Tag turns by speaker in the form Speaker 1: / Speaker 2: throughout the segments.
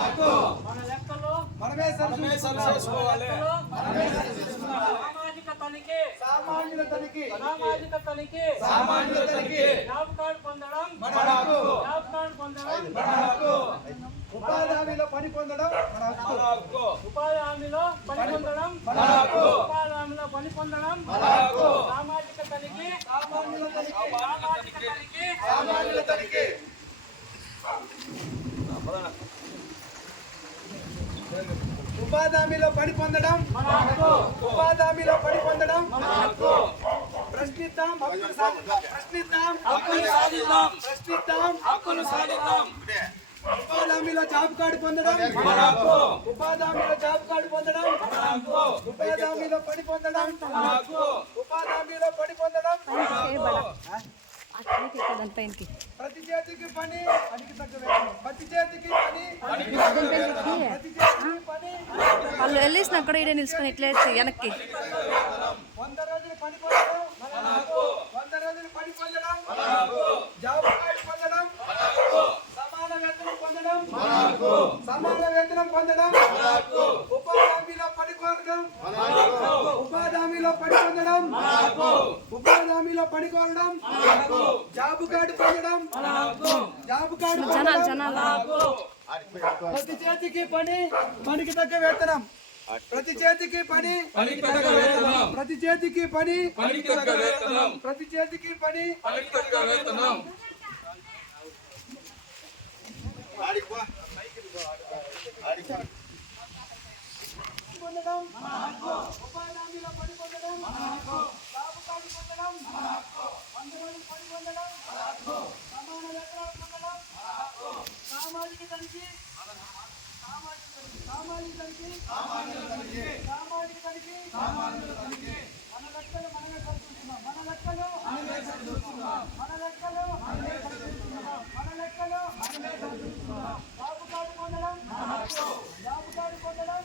Speaker 1: మన లెక్కలు
Speaker 2: మనమే
Speaker 3: మనమే సరి చేసుకోవాలి
Speaker 1: సామాజిక తనిఖీ.
Speaker 2: సామాన్యుల తనిఖీ.
Speaker 1: సామాజిక తనిఖీ. జాబ్ కార్డు పొందడం.
Speaker 3: మన హక్కు.
Speaker 1: జాబ్ కార్డు పొందడం.
Speaker 3: మన హక్కు.
Speaker 2: ఉపాధి హామీలో పని పొందడం మన హక్కు.
Speaker 1: ఉపాధి హామీలో పని పొందడం.
Speaker 3: మన హక్కు.
Speaker 1: ఉపాధి హామీలో పని పొందడం.
Speaker 3: మన హక్కు.
Speaker 1: సామాజిక తనిఖీ.
Speaker 2: సామాన్యుల తనిఖీ.
Speaker 1: సామాజిక తనిఖీ.
Speaker 3: సామాన్యుల తనిఖీ.
Speaker 2: ఉపాధి హామీలో పని పొందడం ఉపాధి హామీలో పని పొందడం ప్రశ్నిద్దాం హక్కులు సాధిద్దాం. ప్రశ్నిద్దాం.
Speaker 3: హక్కులు సాధిద్దాం.
Speaker 2: ప్రశ్నిద్దాం.
Speaker 3: హక్కులు సాధిద్దాం.
Speaker 2: ఉపాధి హామీలో జాబ్ కార్డు పొందడం ఉపాధి హామీలో జాబ్ కార్డు పొందడం ఉపాధి హామీలో పని పొందడం ఉపాధి హామీలో పని పొందడం
Speaker 4: దాని పైనకి
Speaker 2: ప్రతి చేతికి పని పనికి తగ్గ వేతనం ప్రతి చేతికి పని
Speaker 3: పనికి
Speaker 2: ప్రతి చేతికి పని
Speaker 4: వాళ్ళు వెళ్ళేసిన అక్కడ ఇడే నిలుచుకొని ఎట్లా వెనక్కి.
Speaker 2: వంద రోజులు పని పొందడం వంద రోజులు పని పొందడం జాబ్ కార్డు పొందడం సమాన వేతనం పొందడం సమాన వేతనం పొందడం ఉపాధి హామీలో పని కోరడం ఉపాధి హామీలో పని పొందడం ఉపాధి హామీలో పని కోరడం జాబ్ కార్డు పొందడం. జాబ్ కార్డు ప్రతి చేతికి పని పనికి తగ్గ వేతనం. ప్రతి చేతికి పని
Speaker 3: పనికి తగ్గ వేతనం.
Speaker 2: ప్రతి చేతికి పని
Speaker 3: పనికి తగ్గ వేతనం.
Speaker 2: ప్రతి చేతికి పని.
Speaker 3: పనికి తగ్గ వేతనం.
Speaker 2: పొందడం. ఉపాధి హామీలో పని పొందడం లాభ కార్డు పొందడం వంద రోజులు పని పొందడం సమాన వేతనాలు పొందడం సామాజిక తనిఖీ సామాజిక తనిఖీ సామాజిక తనిఖీ మన లెక్కలు మనమే సరిచూస్తున్నాం మన లెక్కలు మన లెక్కలు మన లెక్కలు జాబు కార్డు పొందడం జాబు కార్డు పొందడం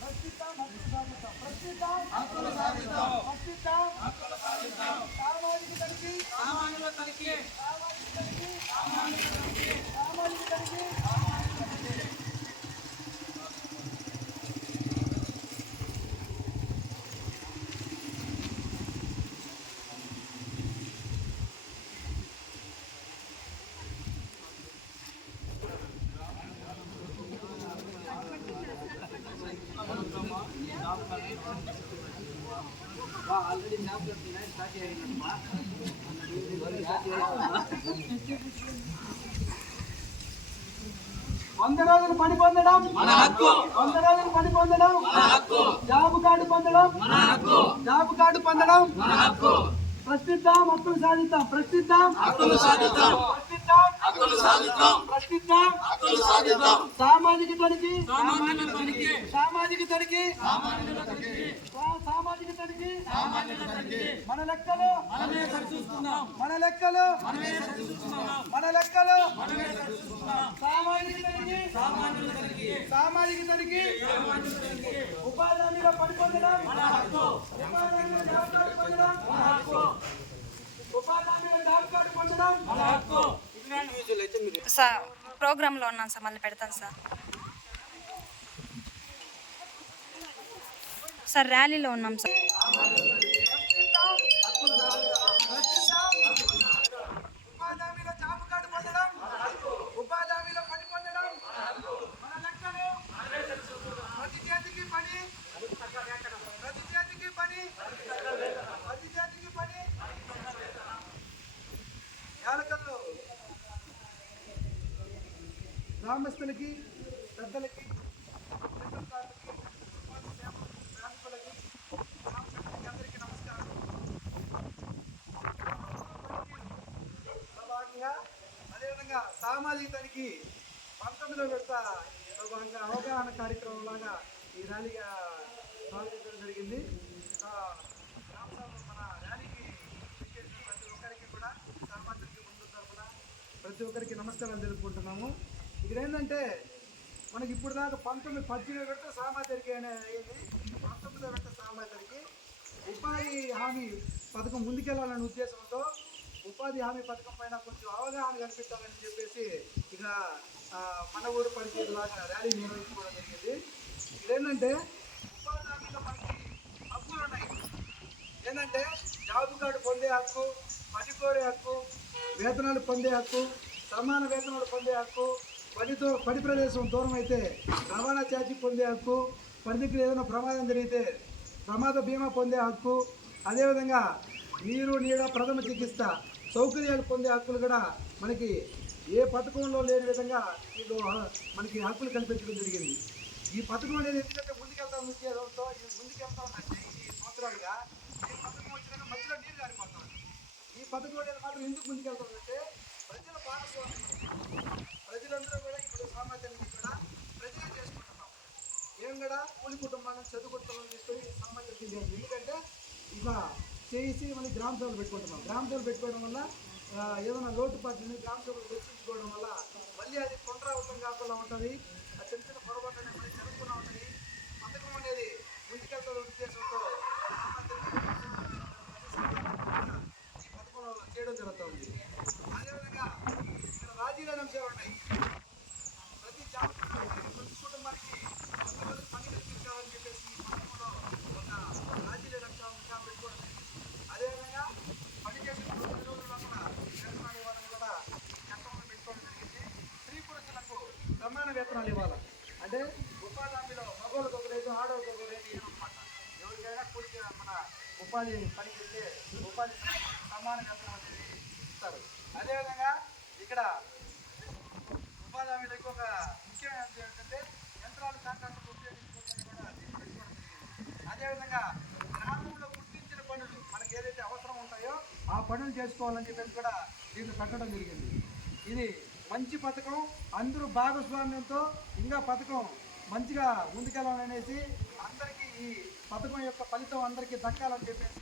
Speaker 2: ప్రస్తుతం హక్కులు సాధిస్తాం ప్రస్తుతం ప్రస్తుతం సామాజిక తనిఖీ
Speaker 3: సామాన్యుల తనిఖీ
Speaker 2: సామాజిక తనిఖీ వంద రోజులు పని పొందడం.
Speaker 3: మన హక్కు.
Speaker 2: వంద రోజులు పని పొందడం.
Speaker 3: మన హక్కు.
Speaker 2: జాబ్ కార్డు పొందడం.
Speaker 3: మన హక్కు.
Speaker 2: జాబ్ కార్డు పొందడం.
Speaker 3: మన హక్కు.
Speaker 2: ప్రశ్నిద్దాం హక్కులు సాధిద్దాం. ప్రశ్నిద్దాం
Speaker 3: హక్కులు సాధిద్దాం.
Speaker 2: ప్రశ్నిద్దాం ప్రశ్నిద్దాం సామాజిక తనిఖీ సామాజిక తనిఖీ సామాజిక తనిఖీ మన లెక్కలు మన లెక్కలు మన లెక్కలు సామాజిక తనిఖీ సామాజిక తనిఖీ ఉపాధి పొందడం ఉపాధి హామీలో జాబ్ కార్డు పొందడం ఉపాధి హామీలో జాబ్ కార్డు పొందడం
Speaker 4: సార్ ప్రోగ్రాంలో ఉన్నాను సార్ మళ్ళీ పెడతాను సార్. సార్ ర్యాలీలో ఉన్నాం సార్.
Speaker 2: గ్రామస్తులకి పెద్దలకి అందరికీ నమస్కారం. భాగంగా అదేవిధంగా సామాజిక తనిఖీ పంతొమ్మిదో విడత భాగంగా అవగాహన కార్యక్రమం లాగా ఈ ర్యాలీగా పాల్గొనడం జరిగింది. గ్రామ మన ర్యాలీకి ప్రతి ఒక్కరికి కూడా సర్పంచులకి ముందు తరఫున ప్రతి ఒక్కరికి నమస్కారం తెలుపుకుంటున్నాము. ఇక్కడ ఏంటంటే మనకి ఇప్పుడు దాకా పంతొమ్మిది పద్దెనిమిది విడత సామాజిక అనే అయ్యింది. పంతొమ్మిది విడత సామాజిక ఉపాధి హామీ పథకం ముందుకెళ్ళాలనే ఉద్దేశంతో ఉపాధి హామీ పథకం పైన కొంచెం అవగాహన కనిపించాలని చెప్పేసి ఇక మన ఊరు పరిచయం లాగా ర్యాలీ నిర్వహించుకోవడం జరిగింది. ఇదేంటంటే ఉపాధి హామీలో మనకి హక్కులు ఉన్నాయి. ఏంటంటే జాబ్ కార్డు పొందే హక్కు పని కోరే హక్కు వేతనాలు పొందే హక్కు సమాన వేతనాలు పొందే హక్కు పనితో పని ప్రదేశం దూరం అయితే రవాణా ఛార్జీ పొందే హక్కు పనికి ఏదైనా ప్రమాదం జరిగితే ప్రమాద బీమా పొందే హక్కు అదేవిధంగా నీరు నీడ ప్రథమ చికిత్స సౌకర్యాలు పొందే హక్కులు కూడా మనకి ఏ పథకంలో లేని విధంగా వీళ్ళు మనకి హక్కులు కల్పించడం జరిగింది. ఈ పథకం అనేది ఎందుకంటే ముందుకెళ్తా ముందుకెళ్తా ముందుకెళ్తా ఉందంటే ఈ సంవత్సరాలుగా ఈ పథకం వచ్చినాక మధ్యలో నీరు కారిపోతాం ఈ పథకం అనేది మాత్రం ఎందుకు ముందుకెళ్తామంటే ప్రజల భాగస్వామ్యం. ప్రజలందరూ కూడా ఇప్పుడు సామాన్యాన్ని కూడా ప్రజలే చేసుకుంటున్నాం. ఏం కూడా కూలి కుటుంబాలను చదువుకుంటున్నాం తీసుకొని సామాన్యం ఎందుకంటే ఇక చేసి మళ్ళీ గ్రామ సభలు పెట్టుకుంటున్నాం. గ్రామ సభలు పెట్టుకోవడం వల్ల ఏదైనా లోటుపాట్లని గ్రామ సభలు చర్చించుకోవడం వల్ల మళ్ళీ అది పునరావృతం కాకుండా ఉంటుంది. ఆ చిన్న చిన్న పొరపాటు అనేది మళ్ళీ జరుగుతూనే ఉంటాయి. పథకం అనేది ముందుకెళ్తున్న ఉద్దేశంతో ఈ పథకంలో చేయడం జరుగుతుంది. అదేవిధంగా ఇక్కడ రాజీలేని ప్రతి ప్రతి కుటుంబానికి కొంతమంది పని కల్పించాలని చెప్పేసి ఈ ఒక రాజీలేని ఇంకా పెట్టుకోవడం అదేవిధంగా పని చేసిన తొమ్మిది రోజుల లోపల వేతనాలు ఇవ్వాలని కూడా చట్టంలో పెట్టుకోవడం జరిగింది స్త్రీ పురుషులకు సమాన వేతనాలు ఇవ్వాలి అంటే ఉపాధి హామీలో మగవాళ్ళకి ఒక రేటు ఆడవాళ్ళకి ఒక రేటు ఎవరికైనా కూలికి మన ఉపాధి పనికి వెళ్తే ఉపాధి సమాన వేతనం అనేది ఇస్తారు అదేవిధంగా ఇక్కడ ఉపాధి హామీలకు ఒక ముఖ్యమైన ఏంటంటే యంత్రాలు కాంట్రాక్టర్ ఉపయోగించుకోవడానికి కూడా దీన్ని అదేవిధంగా గ్రామంలో గుర్తించిన పనులు మనకు ఏదైతే అవసరం ఉంటాయో ఆ పనులు చేసుకోవాలని చెప్పేసి కూడా దీన్ని పెట్టడం జరిగింది. ఇది మంచి పథకం అందరూ భాగస్వామ్యంతో ఇంకా పథకం మంచిగా ముందుకెళ్ళాలనేసి అందరికీ ఈ పథకం యొక్క ఫలితం అందరికీ దక్కాలని చెప్పేసి